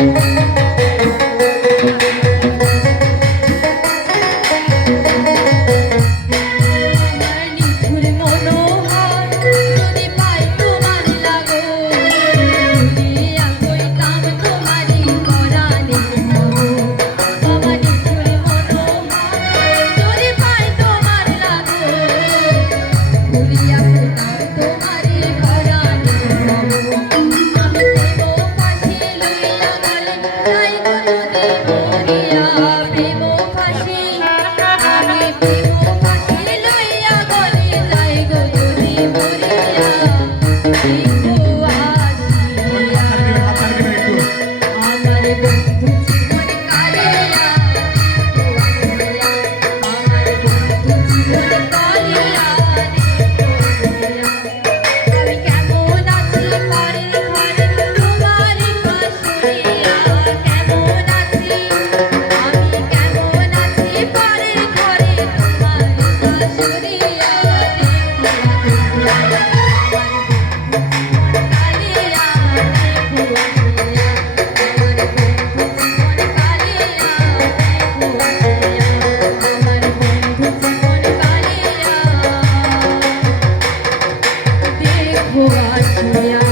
আমার Thank you. দেখো আসিয়া